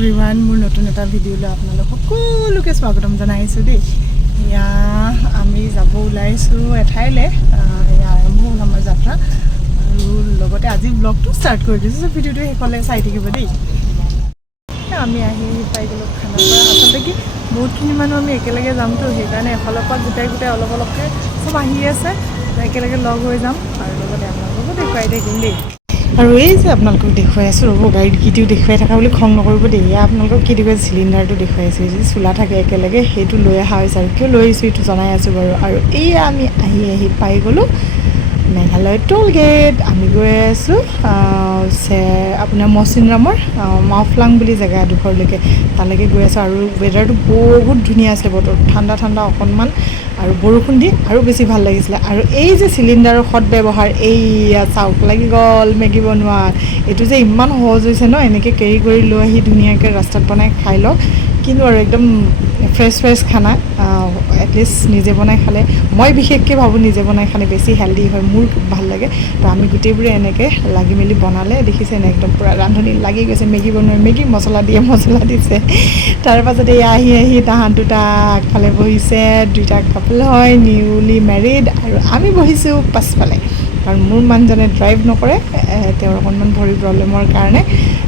Everyone মোৰ নতুন এটা ভিডিঅ'লৈ আপোনালোক সকলোকে স্বাগতম জনাইছোঁ দেই। এয়া আমি যাব ওলাইছোঁ এঠাইলৈ, এয়া আৰম্ভ হ'ল আমাৰ যাত্ৰা আৰু লগতে আজি ব্লগটো ষ্টাৰ্ট কৰি দিছোঁ। ভিডিঅ'টো সেইফালে চাই থাকিব দেই। আমি আহি পাই গ'লোঁ খানাপাৰা। আচলতে কি বহুতখিনি মানুহ আমি একেলগে যামতো, সেইকাৰণে এফালৰ পৰা গোটাই অলপ অলপকৈ চব আহি আছে, একেলগে লগ হৈ যাম আৰু লগতে আপোনালোককো দেখুৱাই থাকিম দেই। আৰু এই যে আপোনালোকক দেখুৱাই আছোঁ, ৰ'ব গাড়ীত গীতটো দেখুৱাই থকা বুলি খং নকৰিব দেই। এয়া আপোনালোকক কি দেখুৱাই চিলিণ্ডাৰটো দেখুৱাই আছোঁ, যদি চোলা থাকে একেলগে সেইটো লৈ অহা হৈছে আৰু কিয় লৈ আহিছোঁ এইটো জনাই আছোঁ বাৰু। আৰু এয়া আমি আহি পাই গ'লোঁ মেঘালয় টোল গেট। আমি গৈ আছোঁ আপোনাৰ মৌচিনৰামৰ মাওফলাং বুলি জেগা এডোখৰলৈকে, তালৈকে গৈ আছোঁ। আৰু ৱেডাৰটো বহুত ধুনীয়া আছে, বতৰ ঠাণ্ডা ঠাণ্ডা অকণমান আৰু বৰষুণ দি আৰু বেছি ভাল লাগিছিলে। আৰু এই যে চিলিণ্ডাৰৰ সৎ ব্যৱহাৰ, এইয়া চাওক লাগি গ'ল মেগী বনোৱা। এইটো যে ইমান সহজ হৈছে ন, এনেকৈ কেৰি কৰি লৈ আহি ধুনীয়াকৈ ৰাস্তাত বনাই খাই লওক। কিন্তু আৰু একদম ফ্ৰেছ খানা, এটলিষ্ট নিজে বনাই খালে, মই বিশেষকৈ ভাবোঁ নিজে বনাই খালে বেছি হেল্ডি হয়, মোৰ ভাল লাগে। তো আমি গোটেইবোৰে এনেকৈ লাগি মেলি বনালে দেখিছে নে, একদম পূৰা ৰান্ধনি লাগি গৈছে মেগী বনোৱা, মেগী মছলা দিছে। তাৰপাছতে আহি তাহাঁত দুটা আগফালে বহিছে, দুইটা কাপল হয়, নিউলি মেৰিড, আৰু আমি বহিছোঁ পাছফালে। কাৰণ মোৰ মানুহজনে ড্ৰাইভ নকৰে, তেওঁৰ অকণমান ভৰি প্ৰব্লেমৰ কাৰণে।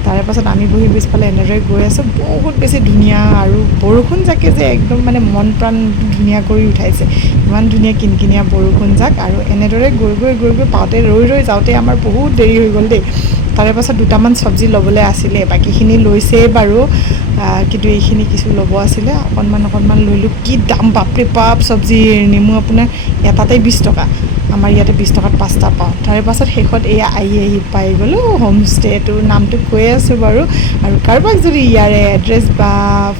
তাৰে পাছত আমি বহি পিছফালে এনেদৰে গৈ আছোঁ। বহুত বেছি ধুনীয়া আৰু বৰষুণ জাকে যে একদম মানে মন প্ৰাণ ধুনীয়া কৰি উঠাইছে, ইমান ধুনীয়া কিনকিনীয়া বৰষুণ জাক। আৰু এনেদৰে গৈ পাওঁতে ৰৈ যাওঁতে আমাৰ বহুত দেৰি হৈ গ'ল দেই। তাৰে পাছত দুটামান চব্জি ল'বলৈ আছিলে, বাকীখিনি লৈছেই বাৰু, কিন্তু এইখিনি কিছু ল'ব আছিলে, অকণমান লৈলোঁ। কি দাম বাপৰে বাপ চব্জিৰ, নেমু আপোনাৰ এটাতে 20 টকা, আমাৰ ইয়াতে 20 টকাত 5টা পাওঁ। তাৰে পাছত শেষত এয়া আহি পাই গ'লোঁ হোমষ্টেটোৰ নামটো কৈ আছোঁ বাৰু। আৰু কাৰোবাক যদি ইয়াৰে এড্ৰেছ বা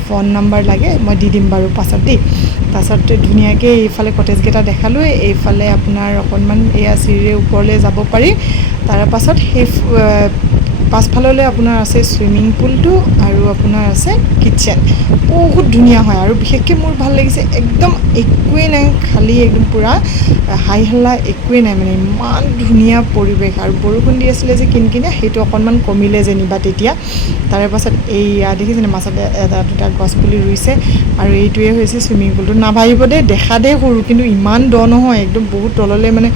ফোন নম্বৰ লাগে মই দি দিম বাৰু পাছত দেই। তাৰপাছত ধুনীয়াকৈ এইফালে কটেজকেইটা দেখালোঁ, এইফালে আপোনাৰ অকণমান এয়া চিৰিৰে ওপৰলৈ যাব পাৰি। তাৰে পাছত সেই পাছফাললৈ আপোনাৰ আছে চুইমিং পুলটো আৰু আপোনাৰ আছে কিটচেন, বহুত ধুনীয়া হয়। আৰু বিশেষকৈ মোৰ ভাল লাগিছে, একদম একোৱেই নাই, খালী একদম পূৰা হাই হাল্লা একোৱেই নাই, মানে ইমান ধুনীয়া পৰিৱেশ। আৰু বৰষুণ দি আছিলে যে কিনকিনীয়া, সেইটো অকণমান কমিলে যেনিবা তেতিয়া। তাৰে পাছত এইয়া দেখিছেনে মাজতে এটা দুটা গছপুলি ৰুইছে, আৰু এইটোৱে হৈছে চুইমিং পুলটো। নাভাবিব দেই, দেখাতে সৰু কিন্তু ইমান দ নহয়, একদম বহুত তললৈ মানে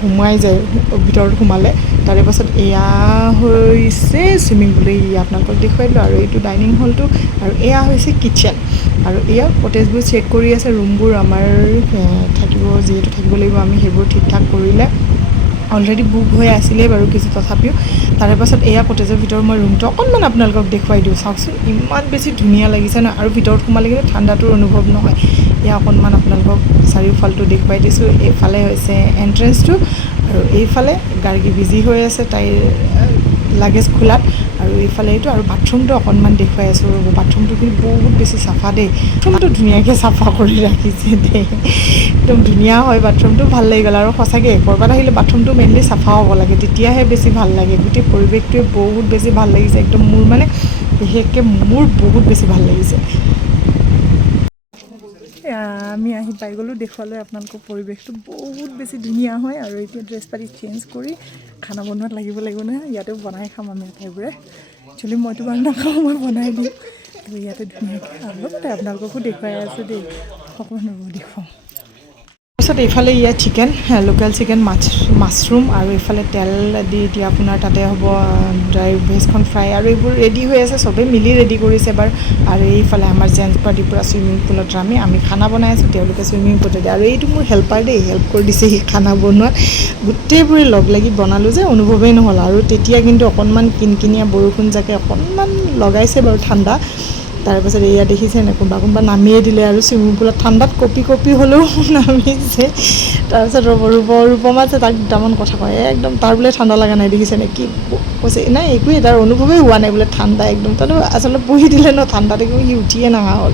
সোমাই যায় ভিতৰত সোমালে। তাৰে পাছত এয়া হৈছে চুইমিং পুল, এয়া আপোনালোকক দেখুৱাই দিলোঁ। আৰু এইটো ডাইনিং হলটো, আৰু এয়া হৈছে কিটচেন। আৰু এয়া কটেজবোৰ চেক কৰি আছে, ৰুমবোৰ আমাৰ যিহেতু থাকিব লাগিব আমি সেইবোৰ ঠিক ঠাক কৰিলে। অলৰেডি বুক হৈ আছিলেই বাৰু কিছু, তথাপিও। তাৰে পাছত এয়া কটেজৰ ভিতৰত মই ৰুমটো অকণমান আপোনালোকক দেখুৱাই দিওঁ, চাওকচোন ইমান বেছি ধুনীয়া লাগিছে ন। আৰু ভিতৰত সোমালে কিন্তু ঠাণ্ডাটোৰ অনুভৱ নহয়। এয়া অকণমান আপোনালোকক চাৰিওফালটো দেখুৱাই দিছোঁ। এইফালে হৈছে এণ্ট্ৰেঞ্চটো, আৰু এইফালে গাৰ্গী বিজি হৈ আছে তাইৰ লাগেজ খোলাত, আৰু এইফালে এইটো। আৰু বাথৰুমটো অকণমান দেখুৱাই আছোঁ ৰ'ব। বাথৰুমটো কিন্তু বহুত বেছি চাফা দেই, বাথৰুমটো ধুনীয়াকৈ চাফা কৰি ৰাখিছে দেই, একদম ধুনীয়া হয় বাথৰুমটো, ভাল লাগি গ'ল। আৰু সঁচাকৈ ক'ৰবাত আহিলে বাথৰুমটো মেইনলি চাফা হ'ব লাগে, তেতিয়াহে বেছি ভাল লাগে। গোটেই পৰিৱেশটোৱে বহুত বেছি ভাল লাগিছে, একদম মোৰ মানে বিশেষকৈ মোৰ বহুত বেছি ভাল লাগিছে। আমি আহি পাই গ'লোঁ, দেখুৱালৈ আপোনালোকৰ পৰিৱেশটো বহুত বেছি ধুনীয়া হয়। আৰু এতিয়া ড্ৰেছ পাতি চেঞ্জ কৰি খানা বনোৱাত লাগিব নহয়, ইয়াতেও বনাই খাম আমি আটাইবোৰে। একচুৱেলি মইতো বাৰু নাখাওঁ, মই বনাই দিম। তো ইয়াতে ধুনীয়াকৈ অলপতে আপোনালোককো দেখুৱাই আছোঁ দেই, অকণমান দেখুৱাওঁ। তাৰপিছত এইফালে ইয়াত চিকেন, লোকেল চিকেন, মাছৰুম, আৰু এইফালে তেল দি এতিয়া আপোনাৰ তাতে হ'ব ড্ৰাই ভেজখন ফ্ৰাই, আৰু এইবোৰ ৰেডি হৈ আছে, চবেই মিলি ৰেডি কৰিছে বাৰু। আৰু এইফালে আমাৰ জেণ্টছ পাৰ্টি পূৰা চুইমিং পুলত আমি খানা বনাই আছোঁ, তেওঁলোকে চুইমিং পুলতে। আৰু এইটো মোৰ হেল্পাৰ দেই, হেল্প কৰি দিছে সি খানা বনোৱাত। গোটেইবোৰে লগ লাগি বনালোঁ যে অনুভৱেই নহ'ল। আৰু তেতিয়া কিন্তু অকণমান কিনকিনীয়া বৰষুণ জাকে অকণমান লগাইছে বাৰু ঠাণ্ডা। তাৰপাছত এয়া দেখিছেনে, কোনোবা নামিয়ে দিলে আৰু চুইমিং পুলত, ঠাণ্ডাত কঁপি হ'লেও নামিছে। তাৰপিছত ৰূপমা আছে, তাক দুটামান কথা কয়, একদম তাৰ বোলে ঠাণ্ডা লগা নাই, দেখিছেনে কি কৈছে, নাই একোৱেই তাৰ অনুভৱেই হোৱা নাই বোলে ঠাণ্ডা একদম। তাতো আচলতে বহি দিলে ন ঠাণ্ডা দেখি, সি উঠিয়ে নহা হ'ল।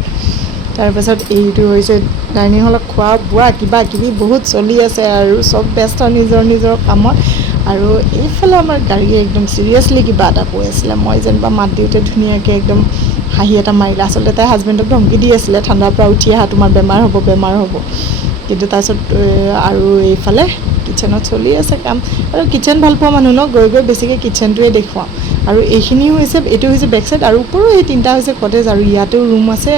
তাৰপাছত এইটো হৈছে ডাইনিং হলত খোৱা বোৱা কিবাকিবি বহুত চলি আছে, আৰু চব ব্যস্ত নিজৰ কামত। আৰু এইফালে আমাৰ গাড়ীয়ে একদম চিৰিয়াছলি কিবা এটা কৈ আছিলে, মই যেনিবা মাত দিওঁতে ধুনীয়াকৈ একদম হাঁহি এটা মাৰিলে। আচলতে তাই হাজবেণ্ডক ধমকি দি আছিলে, ঠাণ্ডাৰ পৰা উঠি আহা, তোমাৰ বেমাৰ হ'ব। কিন্তু তাৰপিছত আৰু এইফালে কিটচেনত চলি আছে কাম। আৰু কিটচেন ভাল পোৱা মানুহ ন, গৈ বেছিকৈ কিটচেনটোৱে দেখুৱাওঁ। আৰু এইখিনি হৈছে এইটো হৈছে বেক চাইড আৰু ওপৰো এই 3টা হৈছে কটেজ আৰু ইয়াতেও ৰুম আছে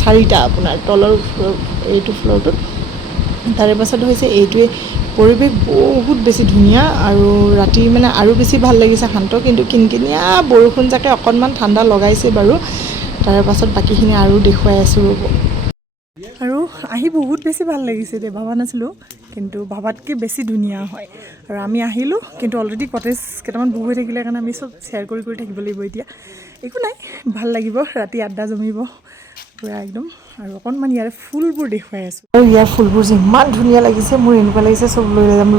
4টা আপোনাৰ তলৰ এইটো ফ্ল'ৰটোত তাৰে পাছত হৈছে এইটোৱে পৰিৱেশ বহুত বেছি ধুনীয়া আৰু ৰাতি মানে আৰু বেছি ভাল লাগিছে শান্ত কিন্তু কিনকিনীয়া বৰষুণ যাকে অকণমান ঠাণ্ডা লগাইছে বাৰু তাৰে পাছত বাকীখিনি আৰু দেখুৱাই আছোঁ ৰ'ব আৰু আহি বহুত বেছি ভাল লাগিছে দে ভাবা নাছিলোঁ কিন্তু ভাবাতকৈ বেছি ধুনীয়া হয় আৰু আমি আহিলোঁ কিন্তু অলৰেডি কটেজ কেইটামান বুক হৈ থাকিলে কাৰণে আমি চব শ্বেয়াৰ কৰি থাকিব লাগিব এতিয়া একো নাই ভাল লাগিব ৰাতি আড্ডা জমিব পুৰা একদম আৰু অকণমান ইয়াৰে ফুলবোৰ দেখুৱাই আছোঁ আৰু ইয়াৰ ফুলবোৰ যে ইমান ধুনীয়া লাগিছে মোৰ এনেকুৱা লাগিছে চব লৈ যাম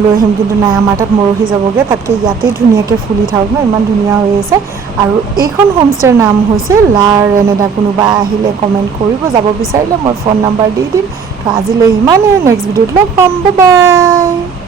লৈ আহিম কিন্তু নাই আমাৰ তাত মৰহি যাবগৈ তাতকৈ ইয়াতেই ধুনীয়াকৈ ফুলি থাকক ন ইমান ধুনীয়া হৈ আছে আৰু এইখন হোমষ্টেৰ নাম হৈছে লাৰ এনেদা কোনোবা আহিলে কমেণ্ট কৰিব যাব বিচাৰিলে মই ফোন নাম্বাৰ দি দিম তো আজিলৈ ইমানেই নেক্সট ভিডিঅ'ত লগ পাম বাই বাই